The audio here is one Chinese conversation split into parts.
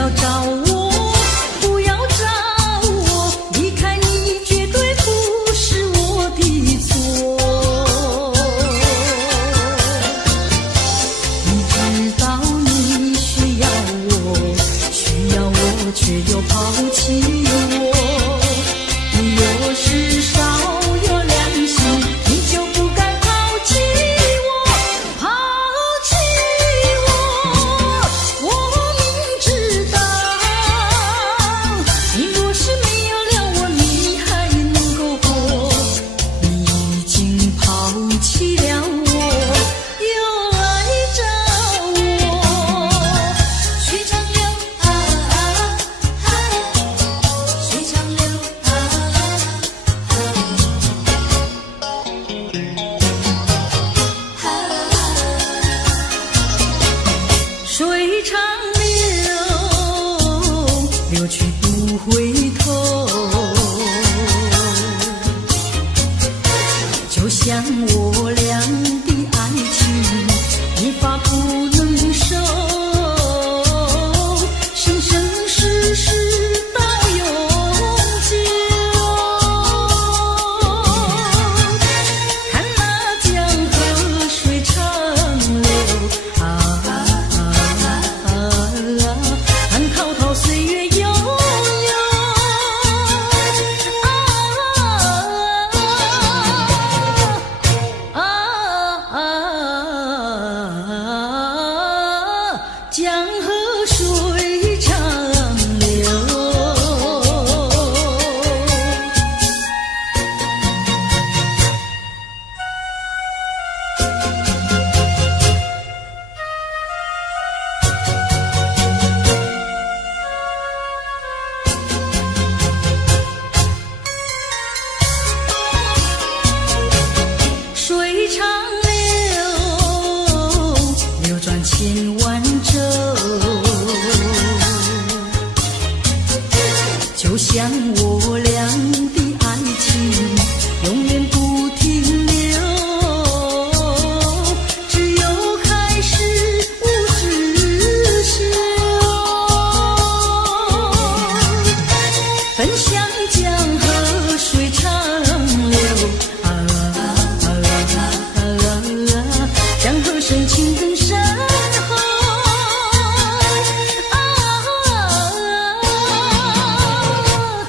要找我，不要找我，离开你绝对不是我的错。你知道你需要我，却又抛弃我。你若是少有良心，你就不该抛弃我，抛弃我。我明知道，你若是没有了我，你还能够活。你已经抛弃了我，又来找我。水长流啊啊啊，水长流啊啊啊，水长流，流去不回头，就像我俩的爱情，一发不能收，生生世世到永久。看那江河水长流啊啊啊啊，看滔滔岁月悠悠江河水长流。水长流，流转千万洲，就像我俩的爱情，永远不停留。只有开始无止休，奔向江河水长流啊啊啊啊啊，江河深情更深厚啊啊啊啊，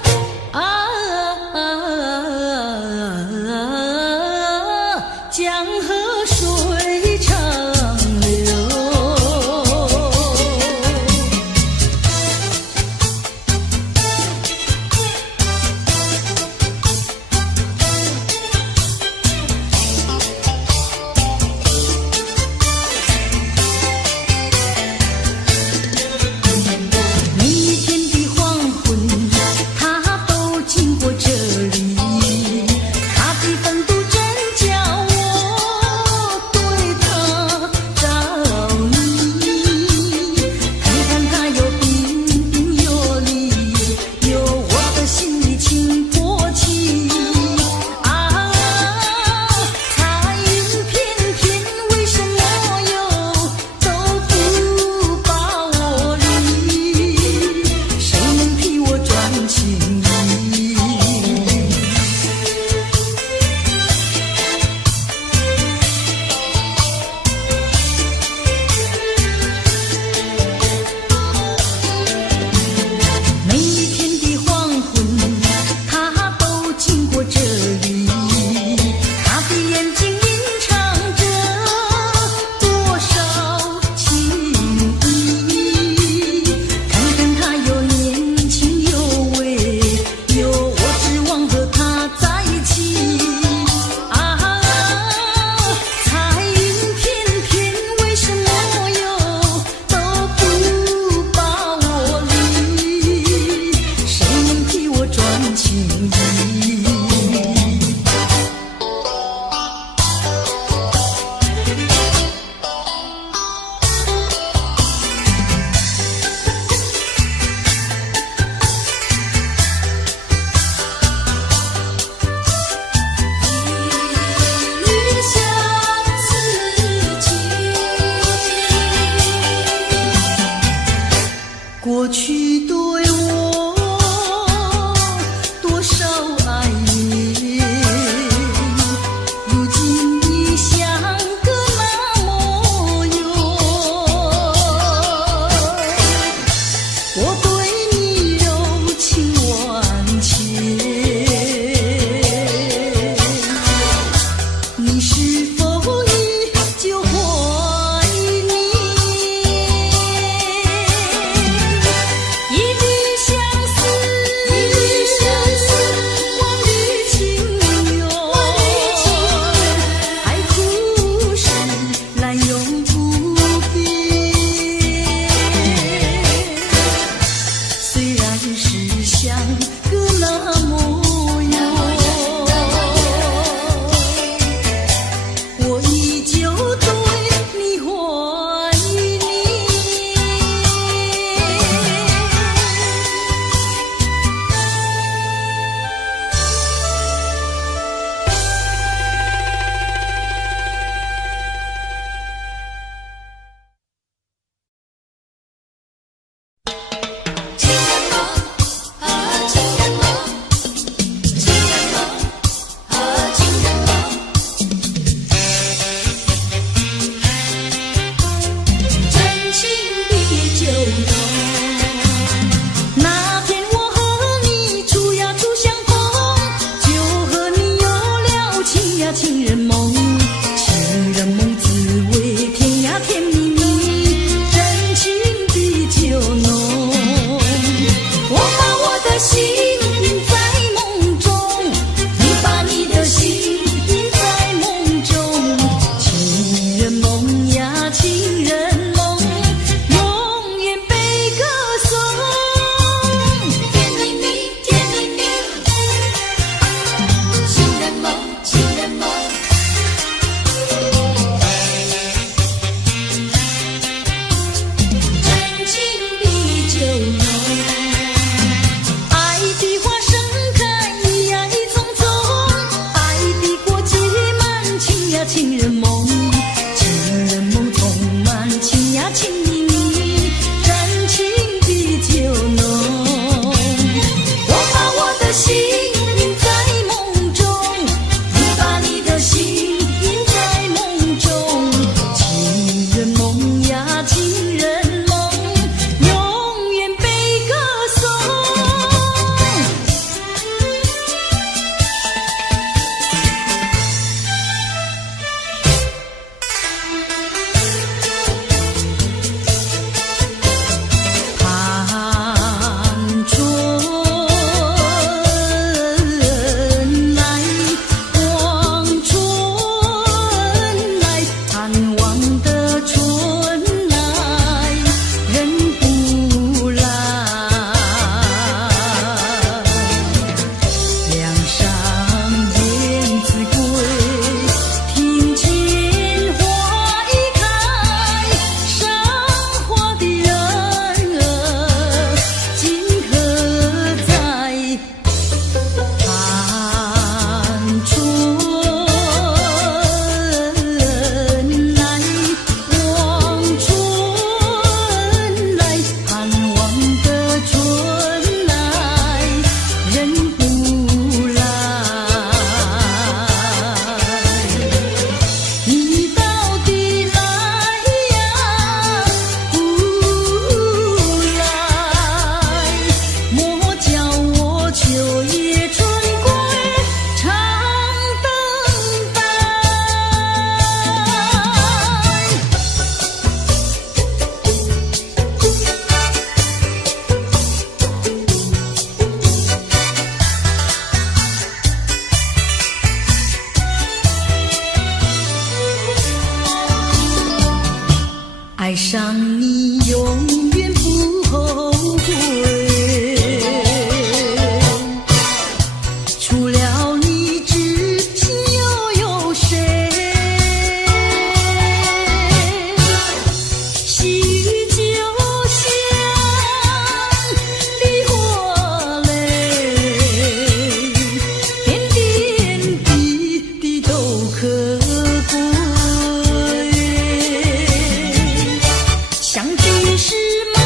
是满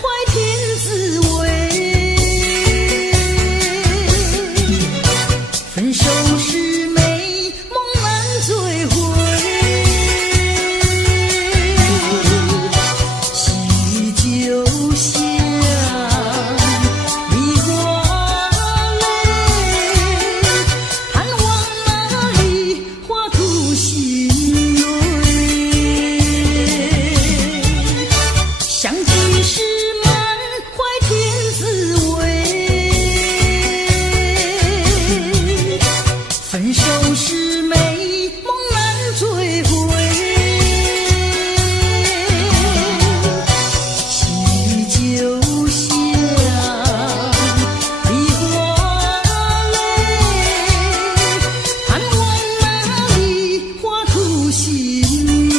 怀天滋味，分手是美梦难追回。喜酒香，梨花泪，盼望那里花吐新蕊。相聚时满怀天滋味，分手时美梦难追回。喜酒香，梨花泪，盼望那里花吐新蕊。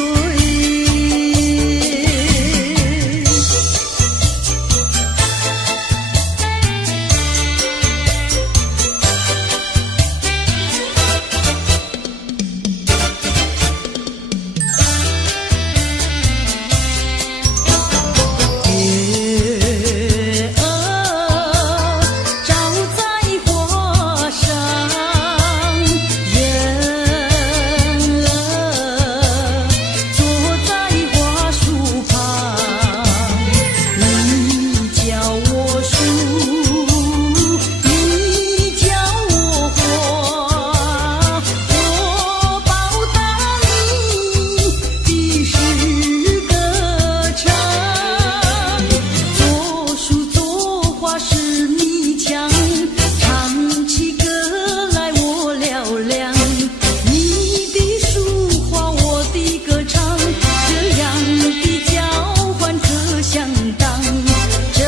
月儿照在花上，人儿坐在花树旁。你叫我树，你叫我花，我报答你的是歌唱。作树作花是你强，唱起歌来我嘹亮。你的书画我的歌唱，这样的交换可相当，这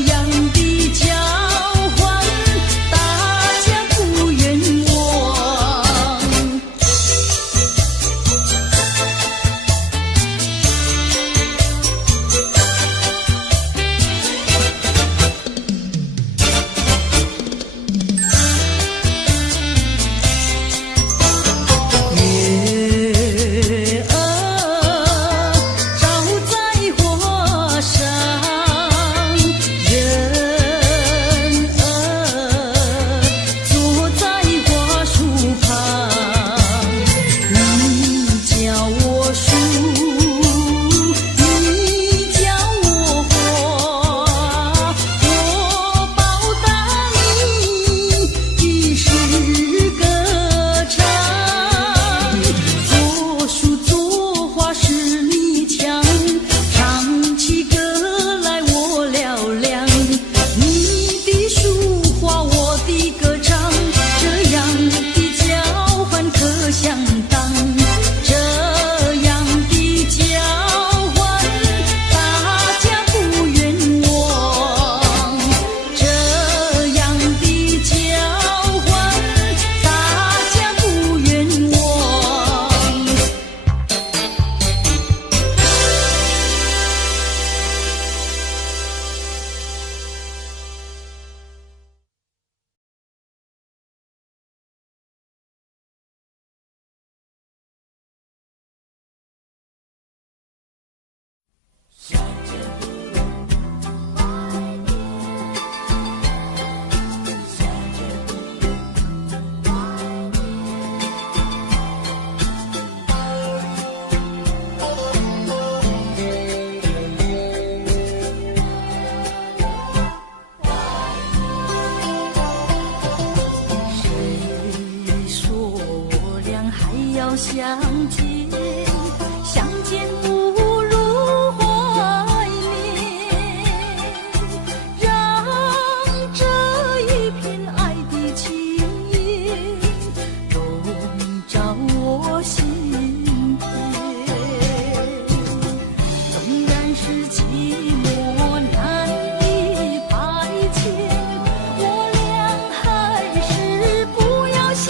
样的交换大家不冤枉。月儿照在花上，人儿坐在花树旁。你叫我树，你叫我花，我报答你的是歌唱。作树作花是你强，唱起歌来我嘹亮。你的书画我的歌唱，这样的交换可相当，这样的交换大家不冤枉，这样的交换大家不冤枉。谁说两还要相见，相见不如怀念，让这一片爱的情叶笼罩我心田。纵然是寂寞难以排遣，我俩还是不要相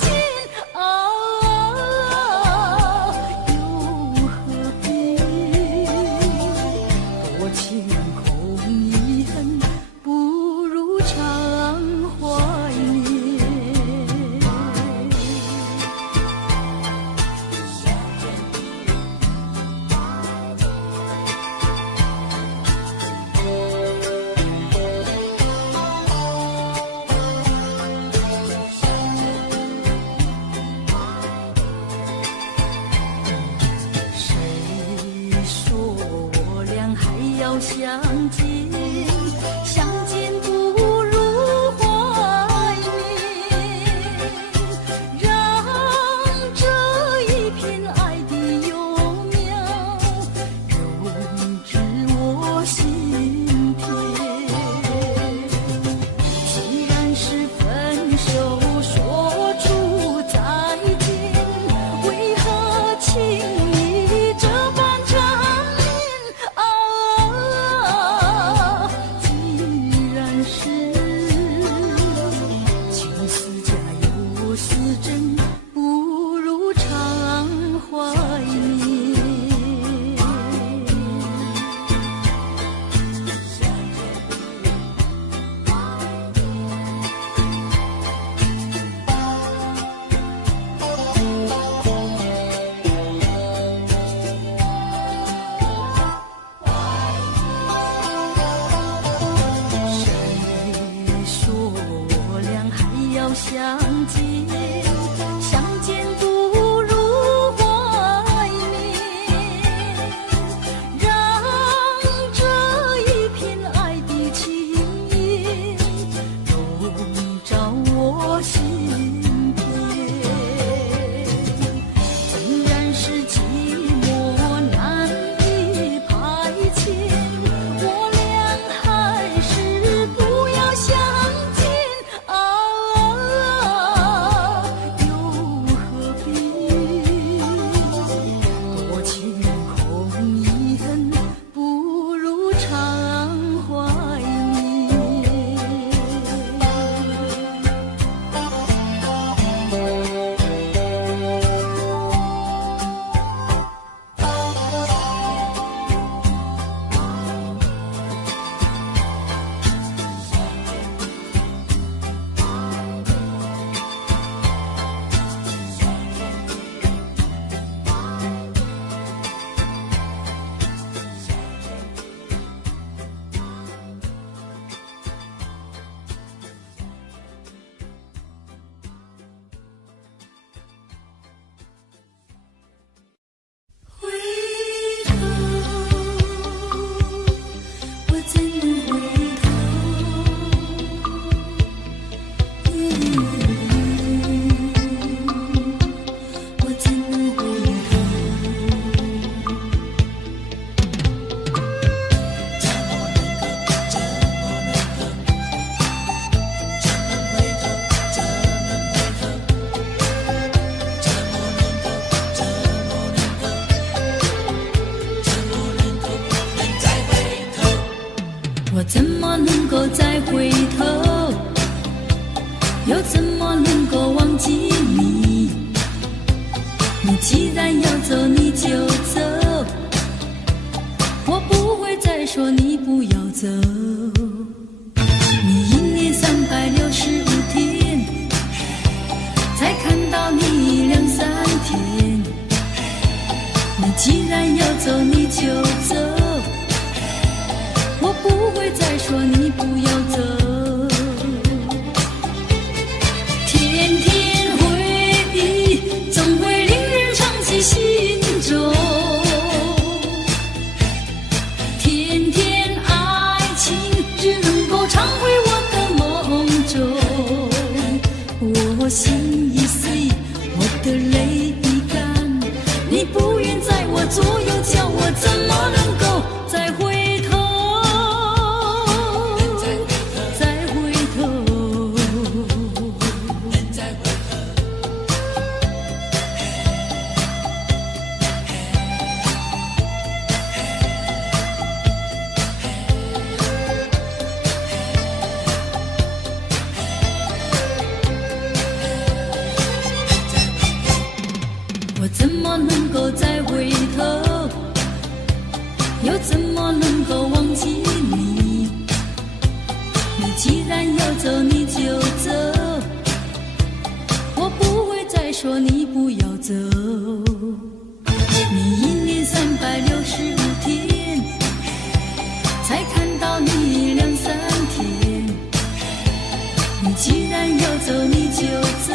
见又何必多情空遗恨，不如常怀念。要相见，相见不如怀缅，让这一片爱的幼苗永植我心田。既然是分手说出再见，为何情意这般缠绵啊？既然是情丝假有丝真，不如常怀念。谁说我俩还要相见？相见不如怀缅，让这一片爱的情叶笼罩我心田。纵然是寂寞难以排遣，我俩还是不要相见啊！又何必多情空一恨，不如常怀念。回头，我怎能回头？我怎能回头？我怎么能够再回头？又怎么能够忘记你？你既然要走，你就走，我不会再说你不要走。你1年365天，才看到你2、3天。你既然要走，你就走，我不会再说你不要走。天天回忆，总会令人长记心中。天天爱情，只能够常回我的梦中。我心已碎，我的泪已干，你不愿在我左右，叫我怎么能够再回头？我怎么能够再回头？又怎么能够忘记你？你既然要走，你就走，我不会再说你不要走。你1年365天，才看到你2、3天。你既然要走，你就走，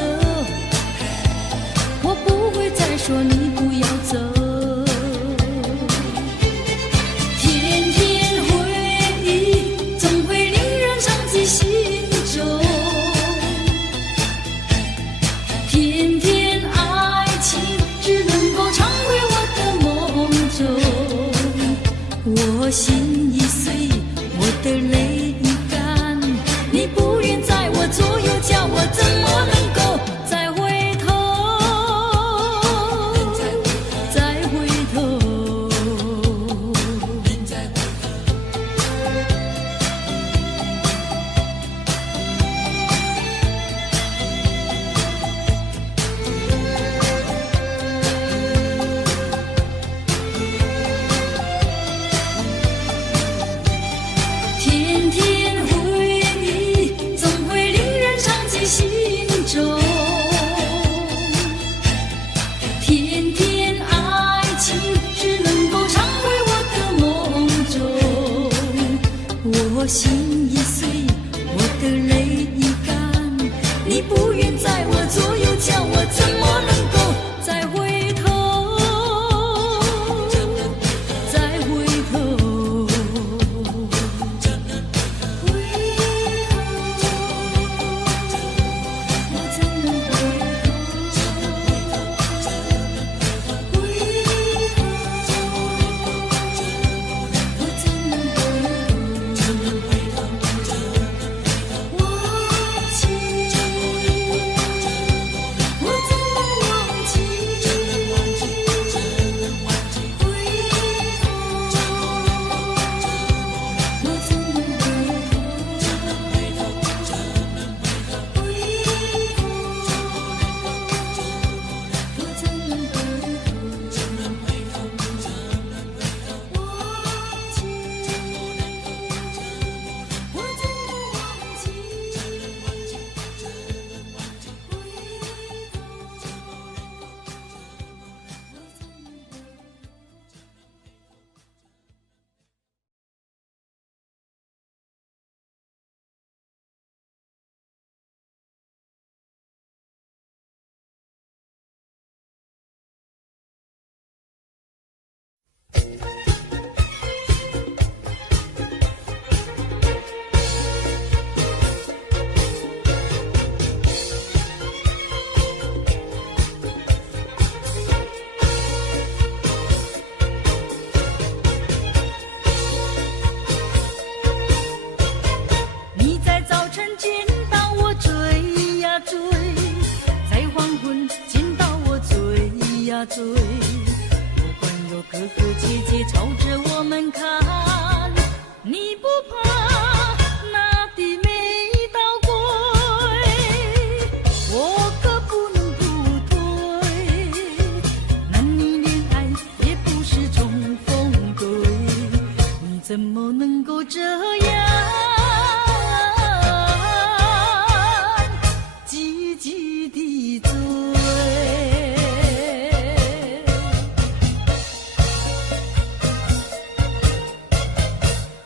我不会再说你不要走。天天的泪已干，你不愿在我左右，叫我怎么能够再回头？再回头。天天回忆，总会令人常记心中。天天爱情，只能够常回我的梦中。我心已碎，我的泪已干，你不愿在我左右，叫我怎么能够再回头？再回头。你在早晨见到我追呀追，在黄昏见到我追呀追。不管有哥哥姐姐朝着我们看，你不怕那地没到归，我可不能不退。男女恋爱也不是重逢对，你怎么能够这样积极地追？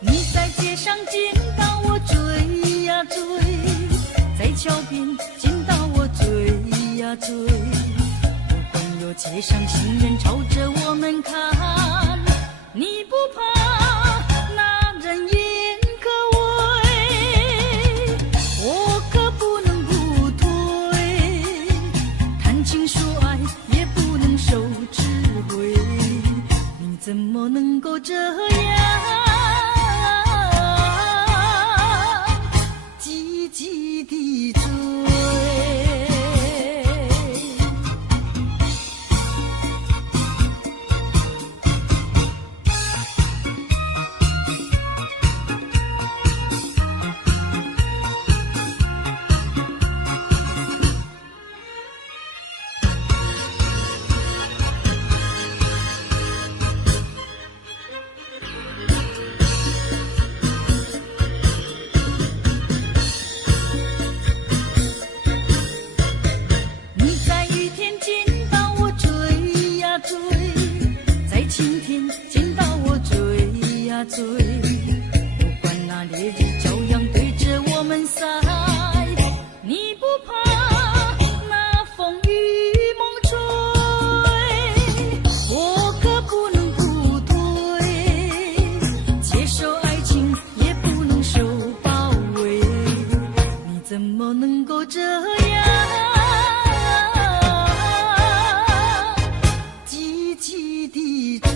你在街上见到我追呀追，在桥边见到我追呀追。不管有街上行人朝着我们看，你不怕那人眼可畏，我可不能不退。谈情说爱也不能受智慧，你怎么能够这样积极地追？你在雨天见到我追呀追，在晴天见到我追呀追。不管那烈日照样对着我们晒，你不怕那风雨猛吹，我可不能不退。接受爱情也不能受包围，你怎么能够这样积极地追？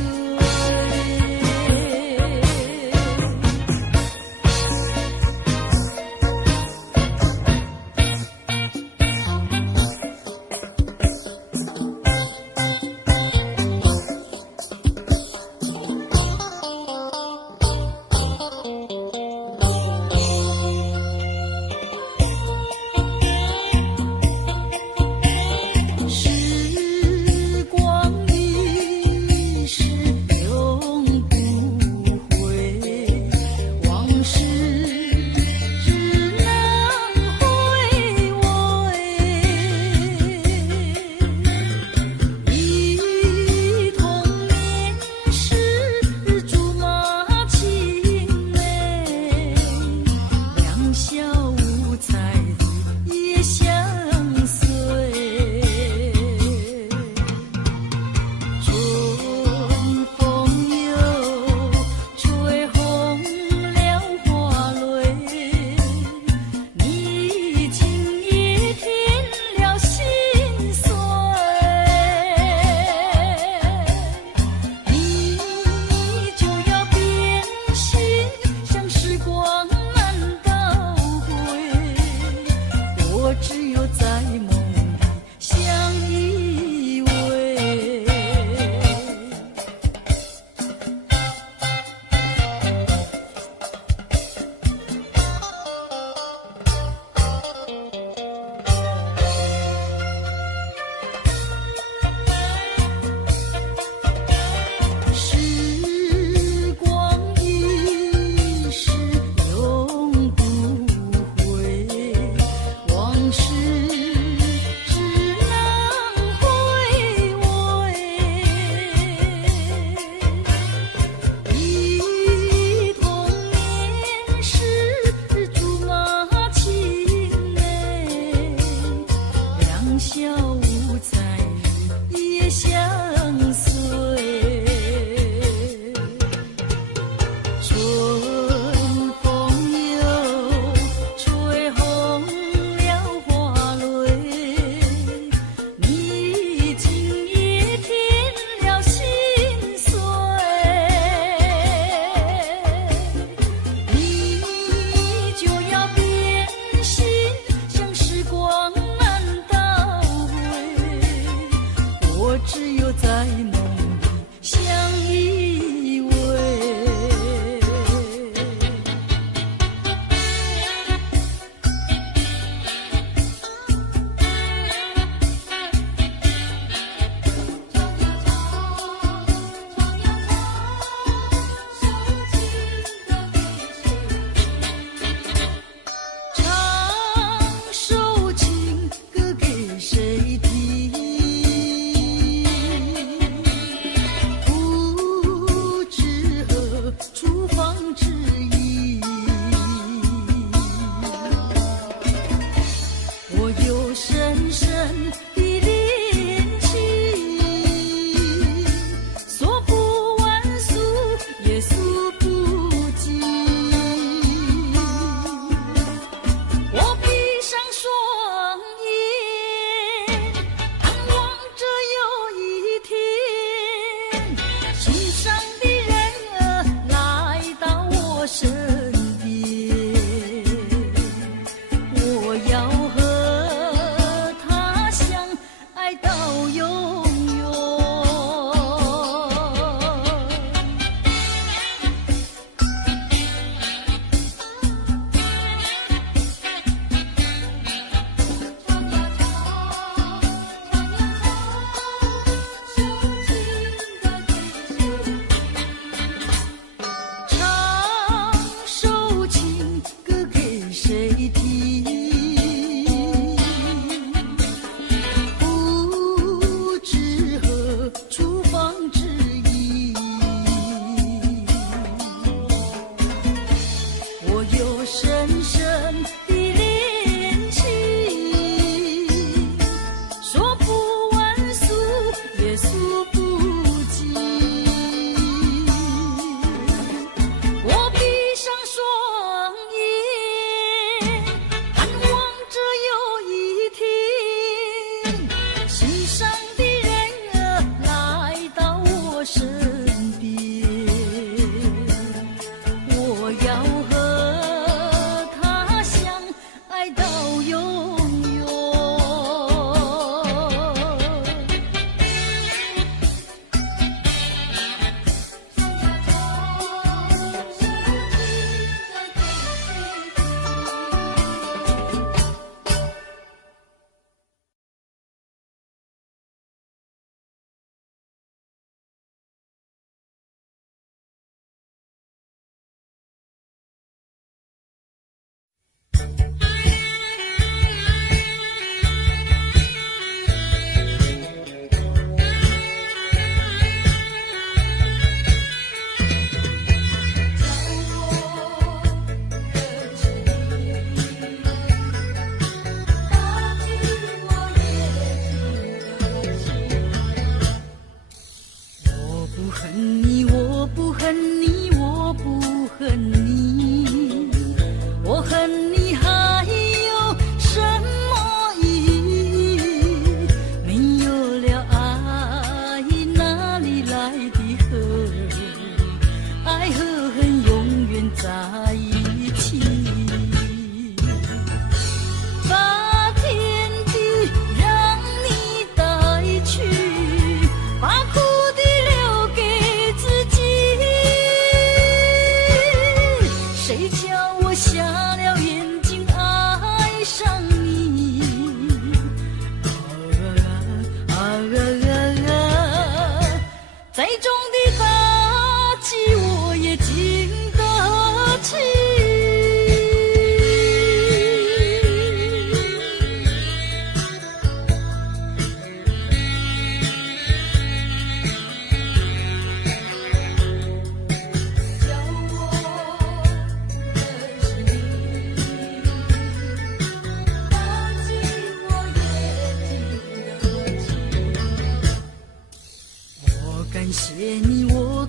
身边，我要和他相爱到永远。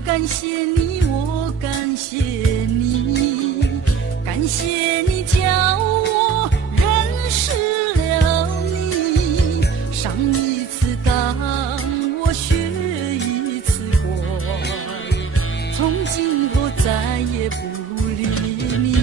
感谢你，我感谢你，感谢你叫我认识了你。上一次当我学一次乖，从今后再也不理你。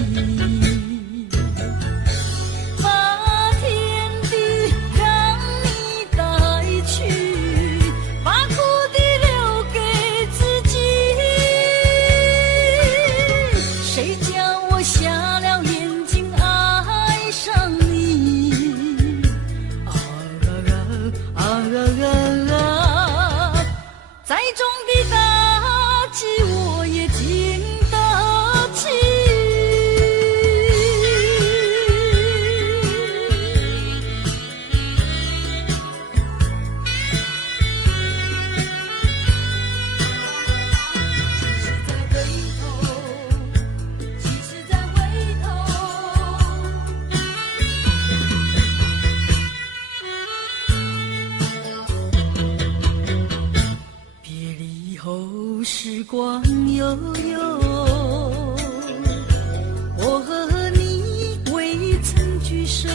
时光悠悠，我和你未曾聚首，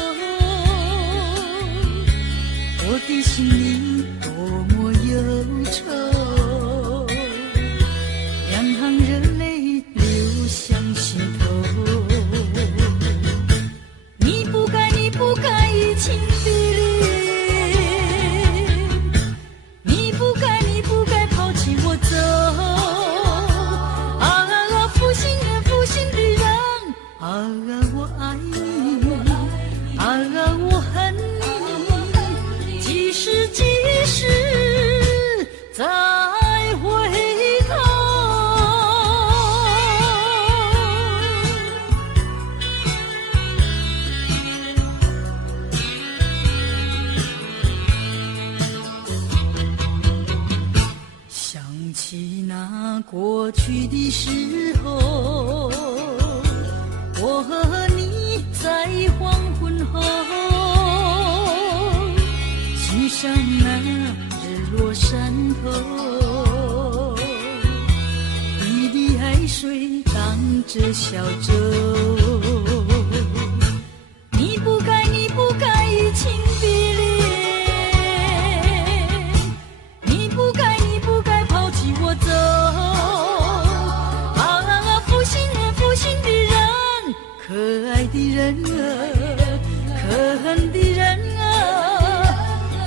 我的心里多么忧愁，两行热泪流向心走。你不该，你不该移情别恋，你不该，你不该抛弃我走。啊，负心人，负心的人，可爱的人啊，可恨的人啊，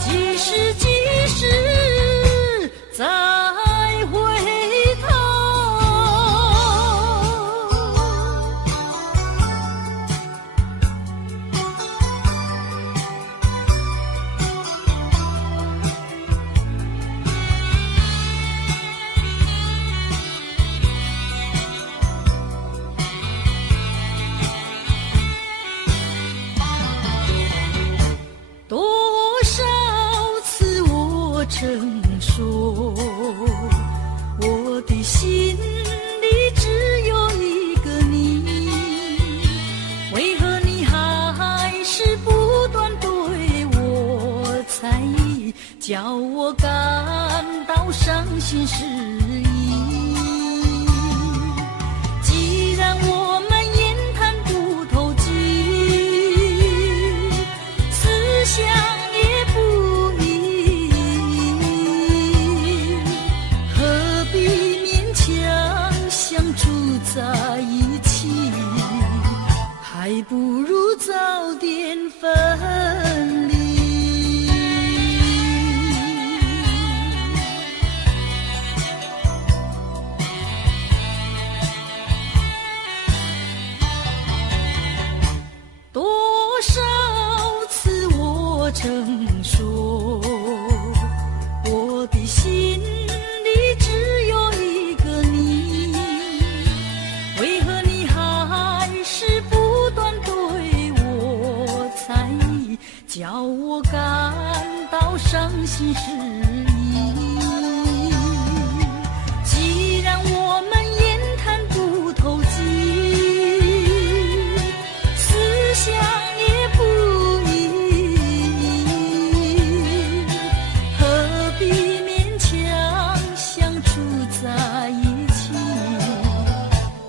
几时几时再回头？多少次我曾说，我的心里只有一个你，为何你还是不断对我猜疑，叫我感到伤心失意？既然我们言谈不投机，思想也不一，何必勉强相处在一起？还不如早点分离。多少次我曾说，我的心里只有一个你，为何你还是不断对我猜疑，叫我感到伤心失意？既然我们言谈不投机，思想也不一，何必勉强相处在一起？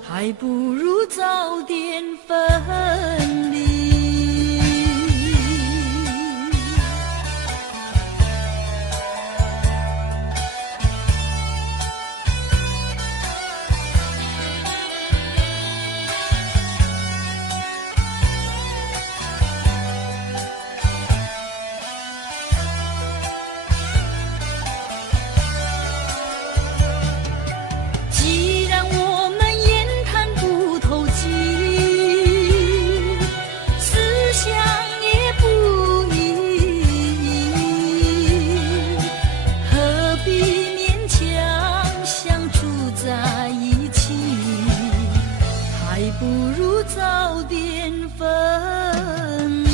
还不如早点分离。既然我们言谈不投机，思想也不一，何必勉强相处在一起？还不如早点分离。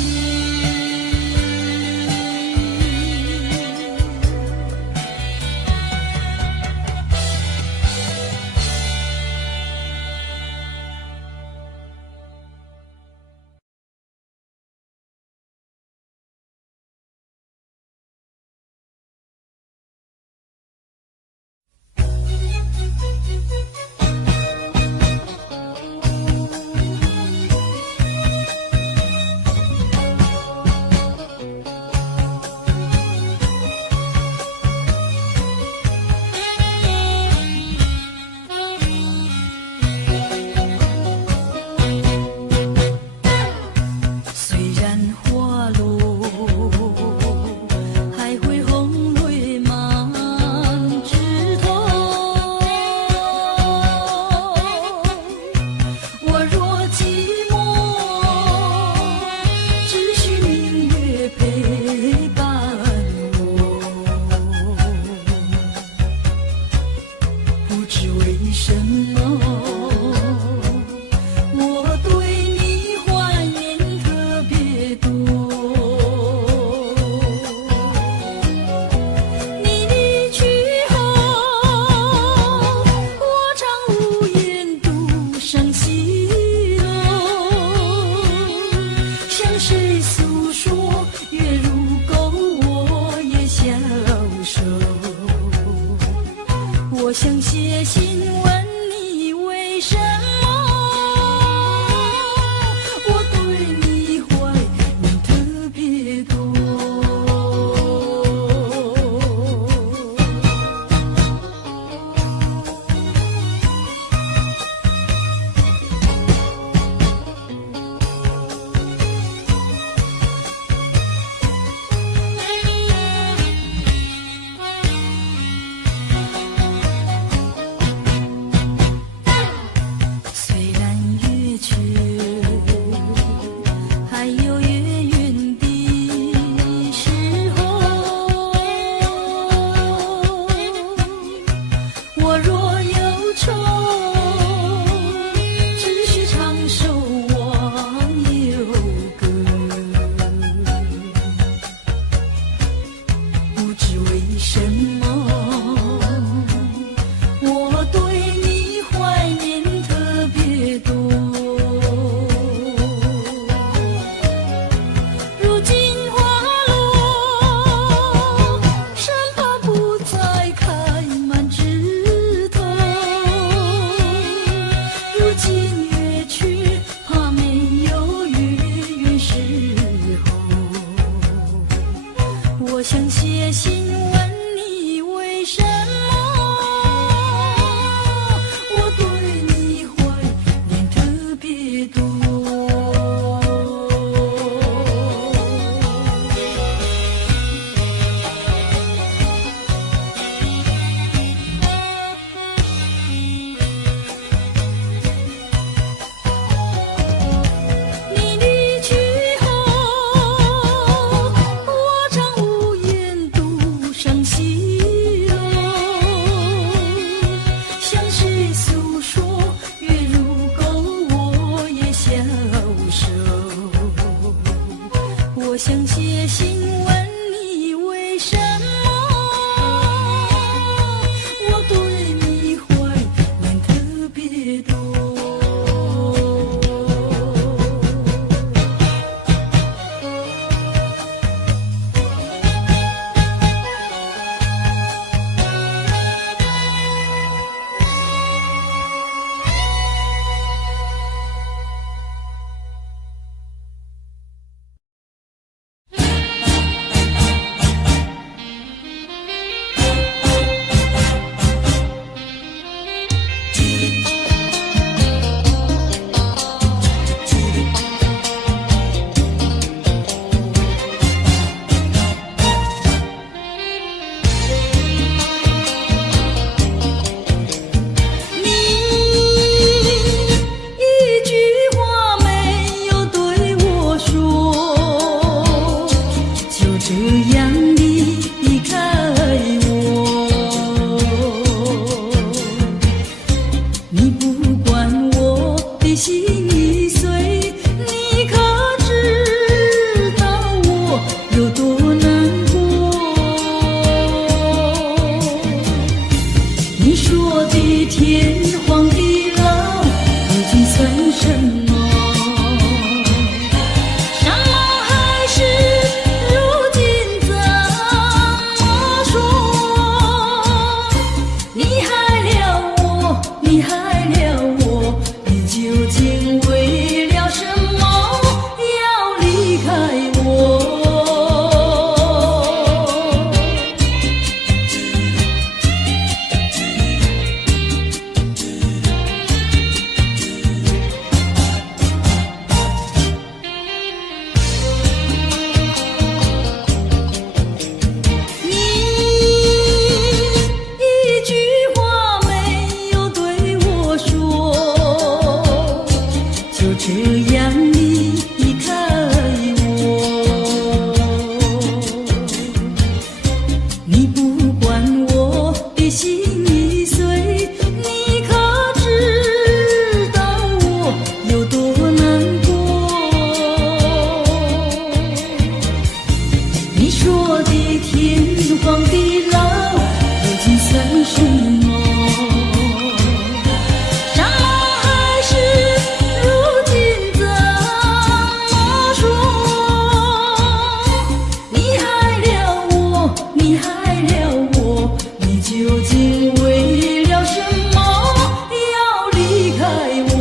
这样离开我。你不管我的心已碎，你可知道我有多难过？你说的天荒地老，如今算什么？究竟为了什么要离开我？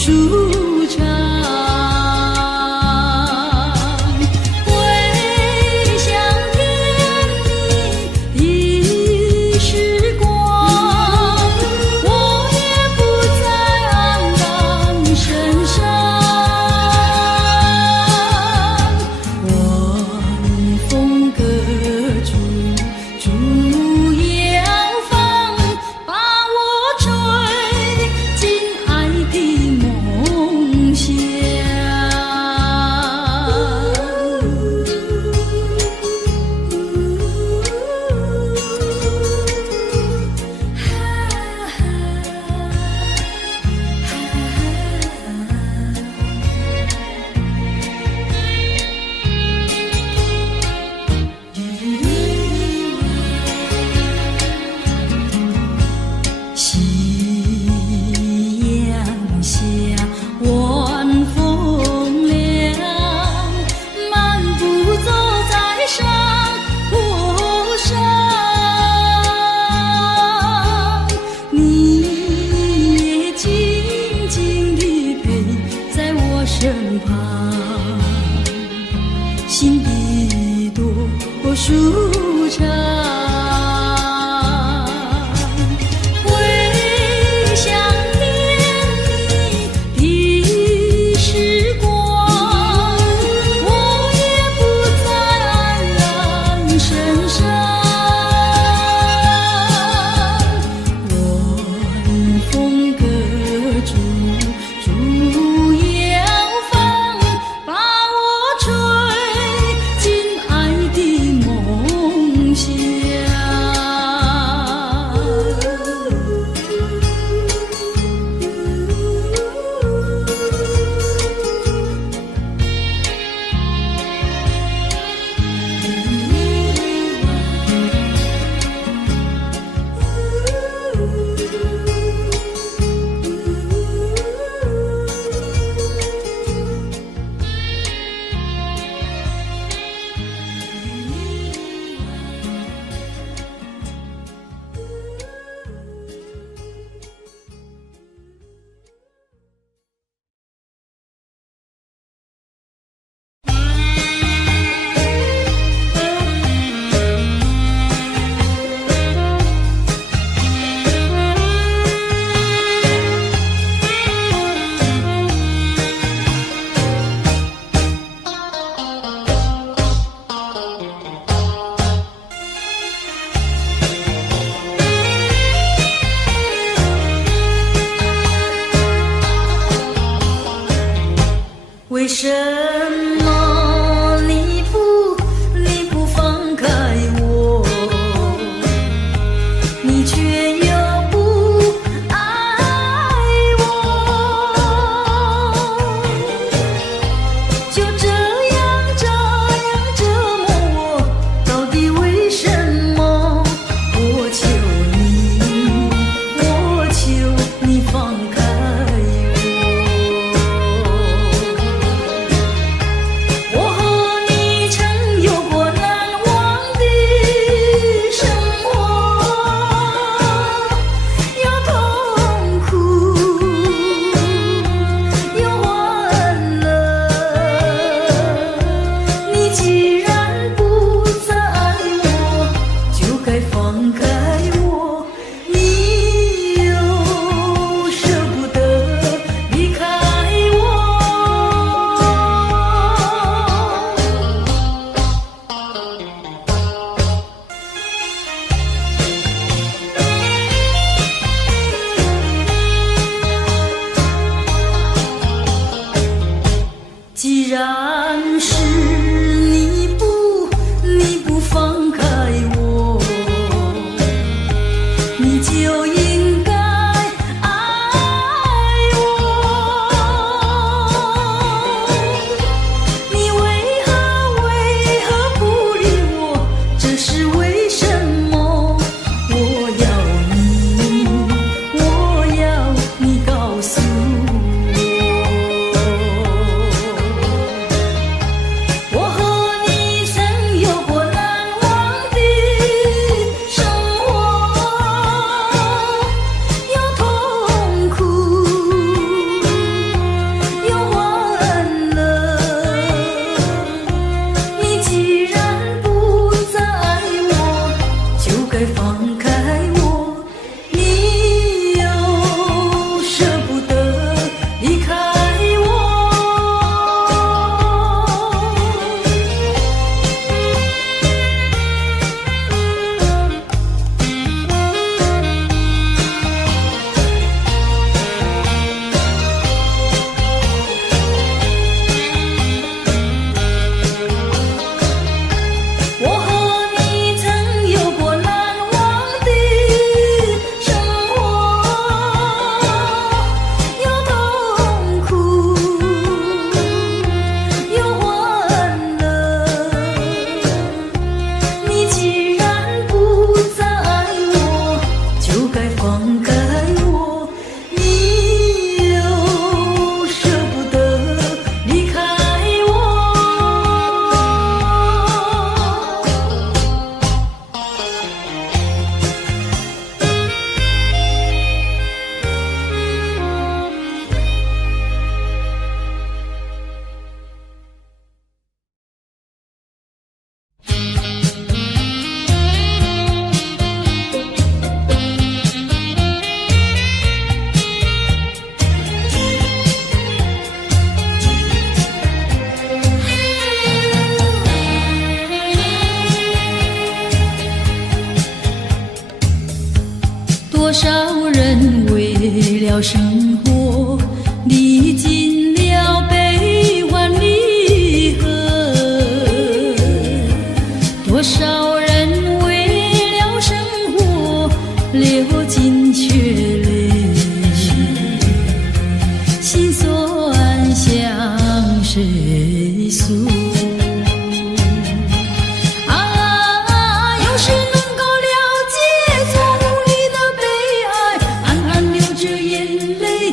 舒畅，回想天地的时光，我也不再黯淡神伤。晚风隔竹，竹摇放，把我吹进爱的梦乡。夕阳下，晚风凉，漫步走在山坡上，你也静静地陪在我身旁，心底多舒畅。梦想。什么你不放开我，你却又不爱我，就这样折磨我，到底为什么？我求你放开既然是你不放开我，你就应该爱我。你为何不理我？这是为什么？我要你告诉多少人为了生活历尽了悲欢离合，多少人为了生活流尽血泪，心酸向谁诉？泪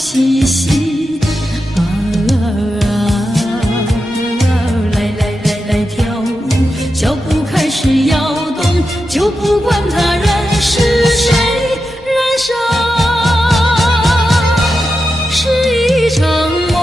嘻嘻。来来来来跳舞，脚步开始摇动，就不管他人是谁，燃烧是一场梦。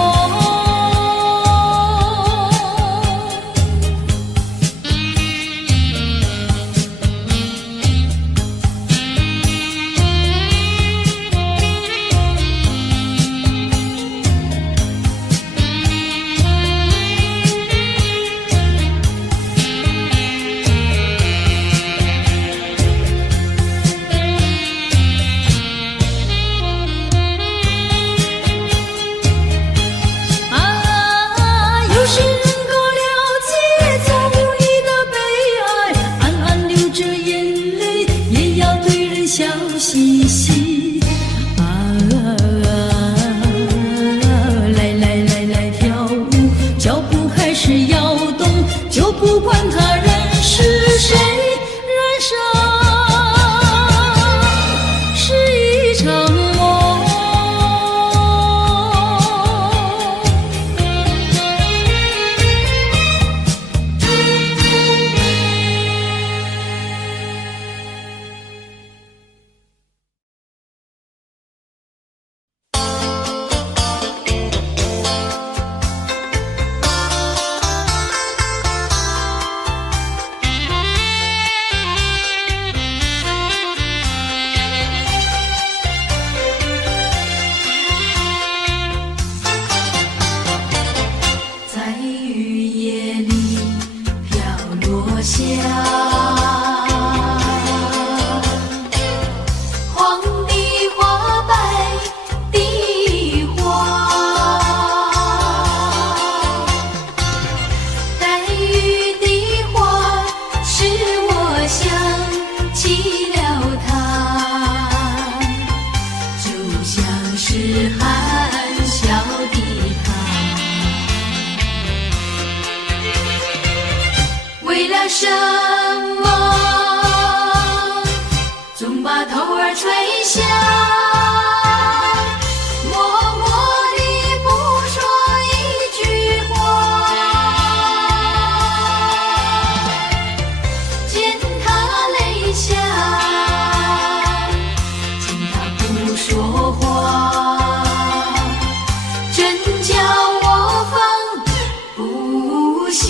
嘻嘻来来来来跳舞，脚步开始摇动，就不管他人是谁，燃烧是一场梦。什么总把头儿垂下，默默地不说一句话，见他泪下，见他不说话，真叫我放不下。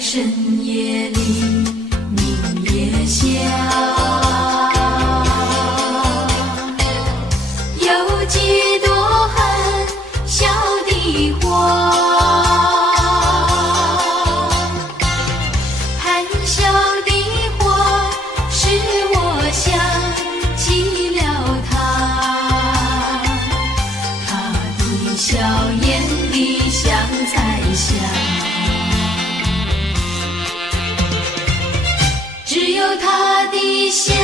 深夜里，明月下，有几朵含笑的花，含笑的花使我想起了他，他的笑眼里像彩霞。只有他的笑，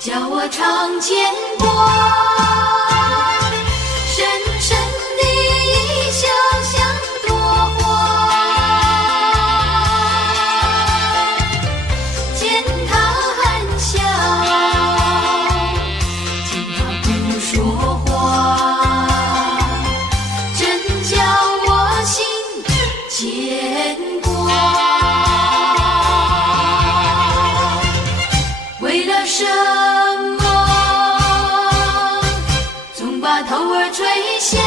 叫我常牵挂，深深的一笑像朵花，见他含笑，见他不说话，真叫我心牵挂。什么总把头儿垂下，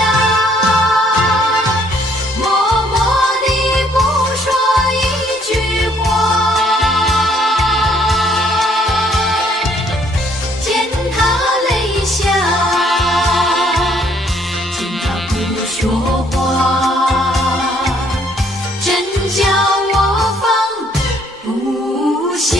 默默地不说一句话，见他泪下，见他不说话，真叫我放不下。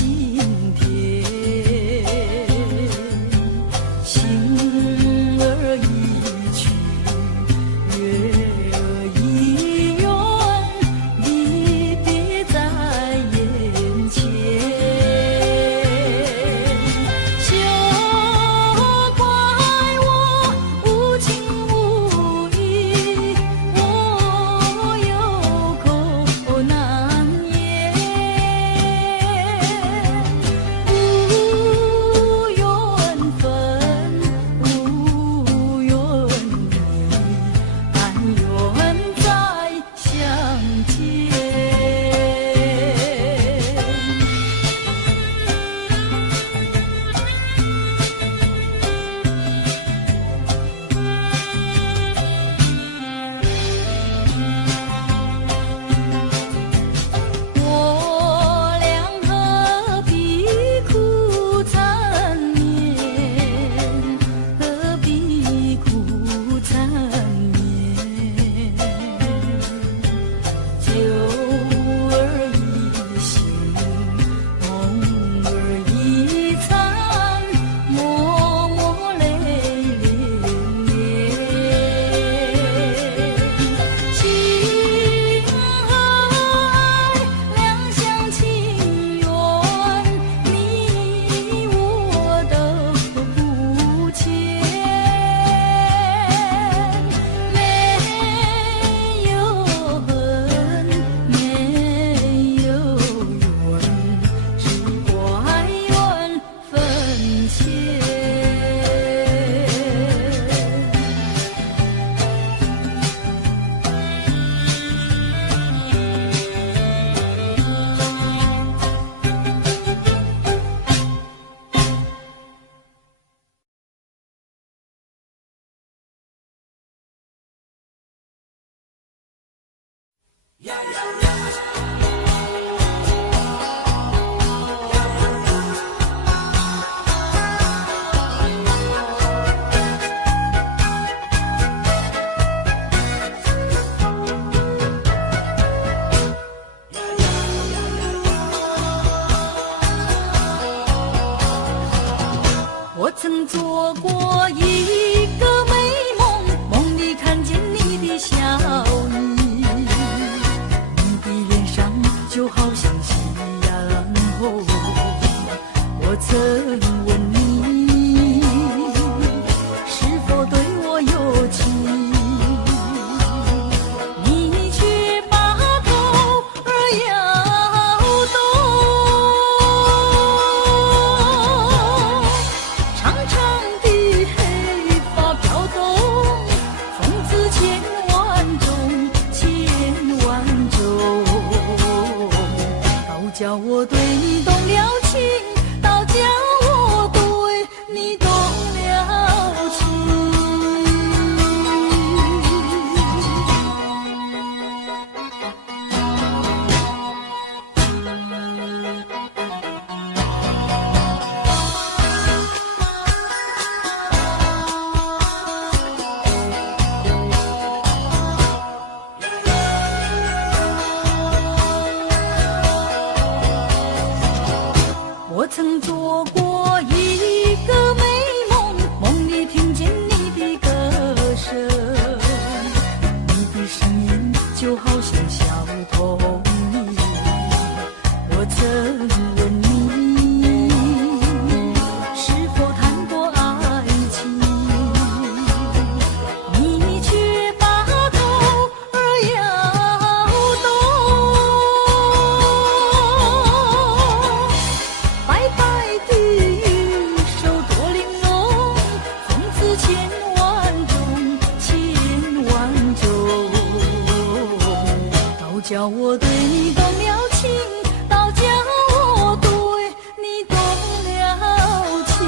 心田，心儿已去，月儿已圆，离别在眼前。休怪我无情无义，我有口难言。无缘分，无缘你，但愿再相见。我俩何必苦缠绵，何必苦缠绵？酒儿已醒，梦儿已残，默默泪连绵。情爱两厢情愿，你我都不欠。没有恨，没有怨，只怪缘分浅。我曾做过一个美梦，梦里看见你的笑意，你的脸上就好像夕阳红。我曾问你是否对我有情，你却把头儿摇动。长长的黑发飘动，风姿千万种，千万种。倒叫我对你动了情，倒叫我对你动了情。我曾做过一个美梦，梦里听见你的歌声，你的声音就好像小童女。我曾问你是否谈过爱情，你却把头儿摇动。白白的手多玲珑，风姿千万种，千万种。倒叫我对你动了情，倒叫我对你动了情。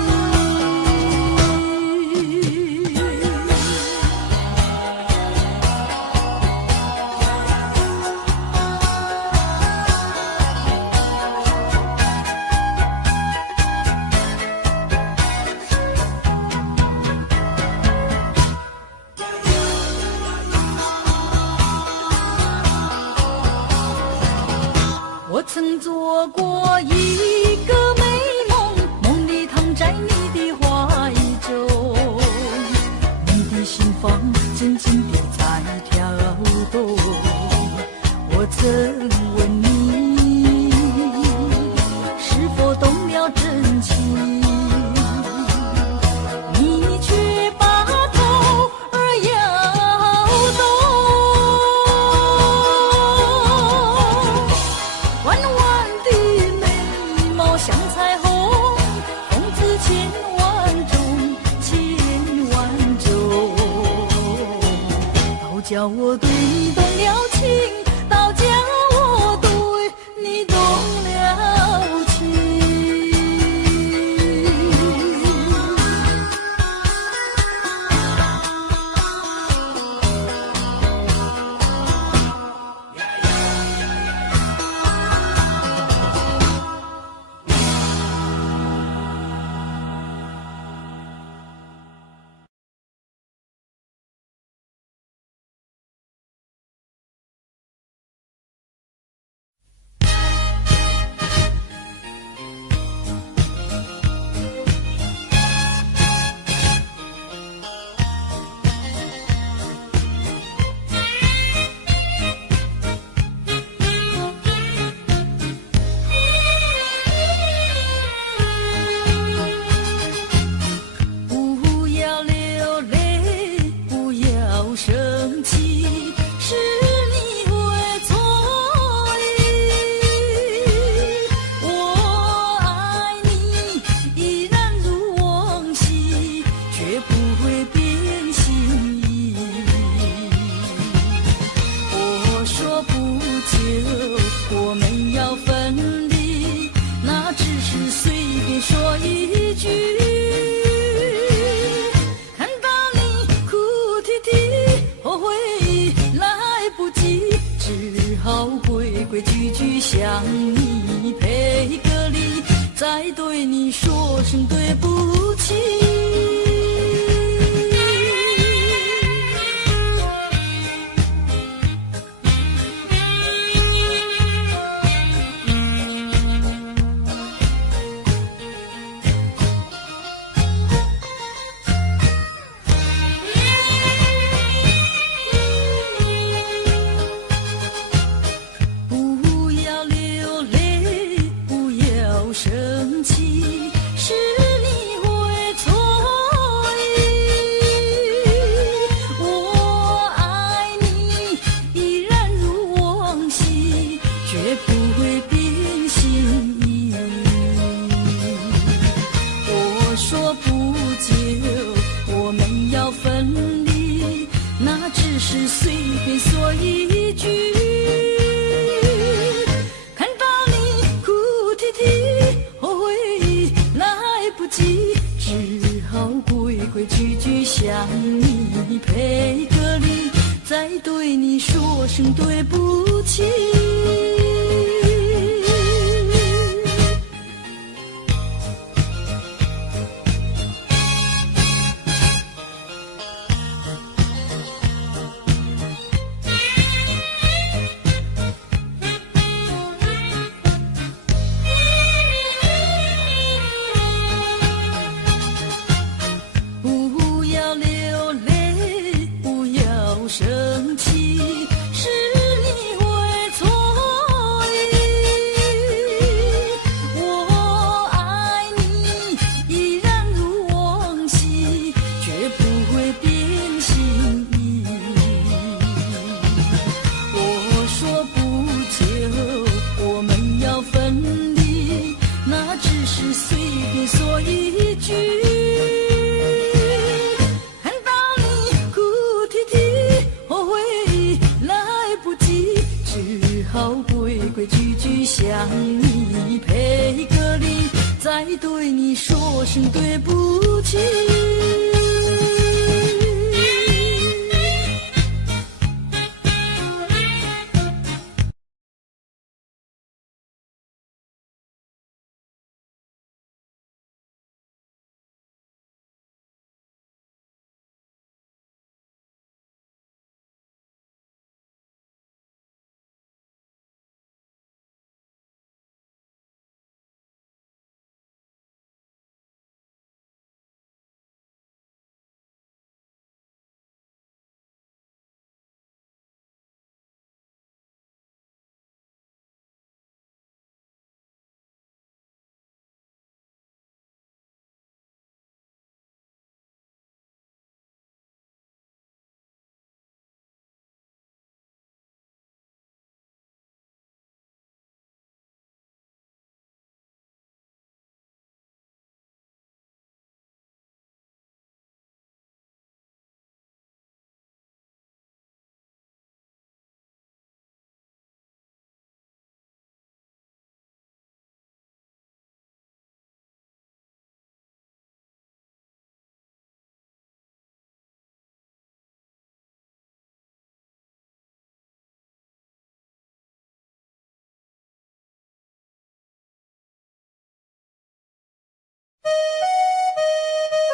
了真情，你却把头儿摇动。弯弯的眉毛像彩虹，风姿千万种，千万种。都叫我对你动了情，都叫我对你动了情。不要流泪，不要生气，是你会错意。我爱你依然如往昔，却不会变心意。我说不久我们要分离，那只是随便说一句。看到你哭啼啼，后悔来不及，只好规规矩矩向你赔个礼，再对你说声对不起。不要流泪，不要生气，是你会错意。我爱你依然如往昔，绝不会变心意。我说不久我们要分离，那只是随便说一句。看到你哭啼啼，后悔来不及，只好规规矩矩向你赔个礼，再对你说声对不起。不要流泪，不要生气，是你会错意。我爱你依然如往昔，绝不会变心意。我说不久我们要分离，那只是随便说一句。看到你哭啼啼，后悔来不及，只好规规矩矩向你赔个礼，再对你说声对不起。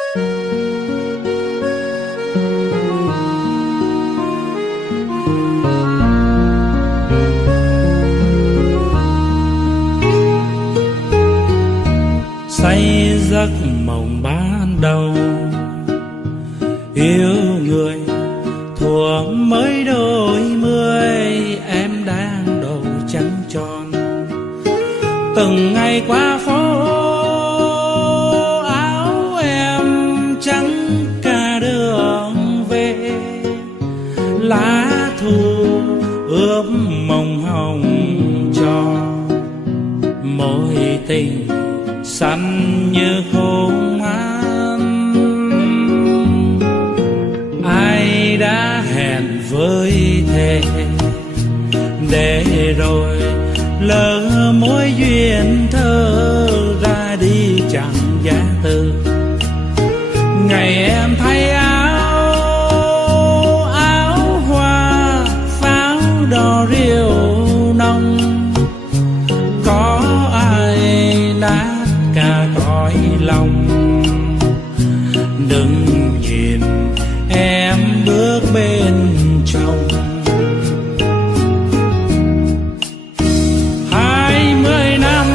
Say giấc mộng ban đầu yêu người thuở mới đôi mươi, em đang đầu trắng tròn từng ngày qua phố, áo em trắng cả đường về, lá thu ướp mộng hồng cho mối tình xanh như khôn han. Ai đã hẹn với thề để rồi lỡ mối duyên thơ ra đi chẳng giá từ. Ngày em thay áo hoa pháo đỏ rượu nồng, có ai nát cả cõi lòng. Đừng nhìn em bước bên trong, 20 năm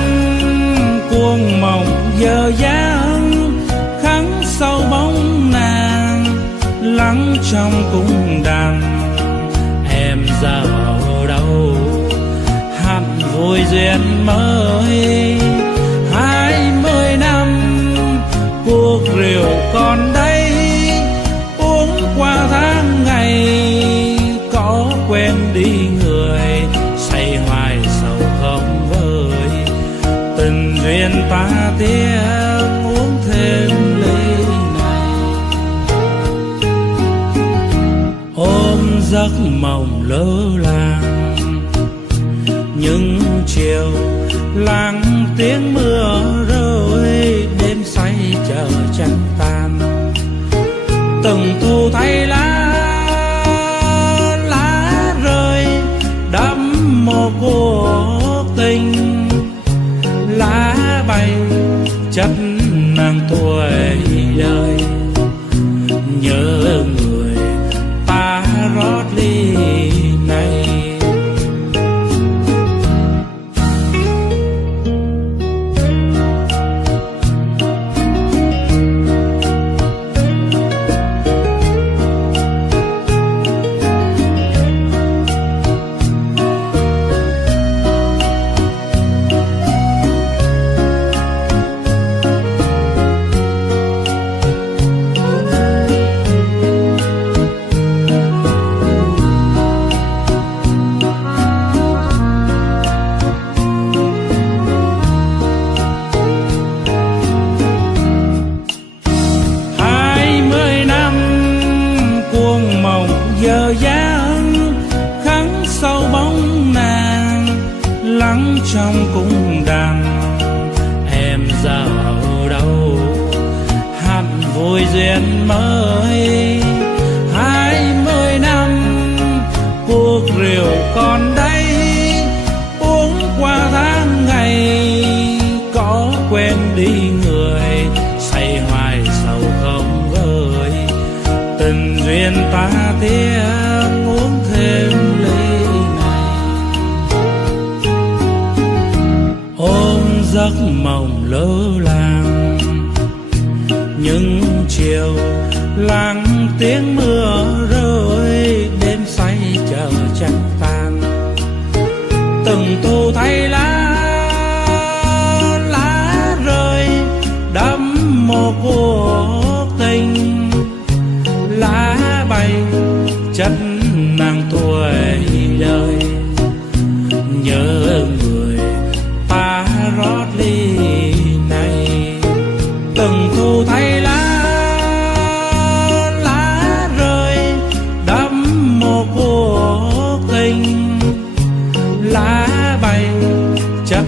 cuồng mộng giờ dáng, khắc sâu bóng nàng lắng trong cung đàn. Em giờ ở đâu hẳn vui duyên mới, 20 năm cuộc rượu còn đây, uống qua tháng ngày có quên đi người, say hoài sầu không vơi. Tình duyên ta tiếc uống thêm ly này, ôm giấc mộng lỡ làng. Những chiều lặng tiếng mưa rơi, đêm say chờ trăng tan. Từng thu thay lá rơi đẫm mồ cuộc tình, lá bay chất nàng tuổi đời. Nhớ người ta rót ly này, giờ dáng khắc sâu bóng nàng lắng trong cung đàn. Em giờ ở đâu hẳn vui duyên mới, 20 năm cuộc rượu còn đây, uống qua tháng ngày có quên đi người, say hoài sầu không vơi. Tình duyên ta tiếc uống thêm ly này, ôm giấc mộng lỡ làng. Những chiều lặng tiếng mưa rơi, đêm say chờ trăng tan. Từng thu thay lá rơi đẫm mồ cuộc tình, lá bay chất nàng tuổi đời. Nhớ người ta rót ly này, từng thu thay lá rơi đẫm mồ cuộc tình, lá bay chất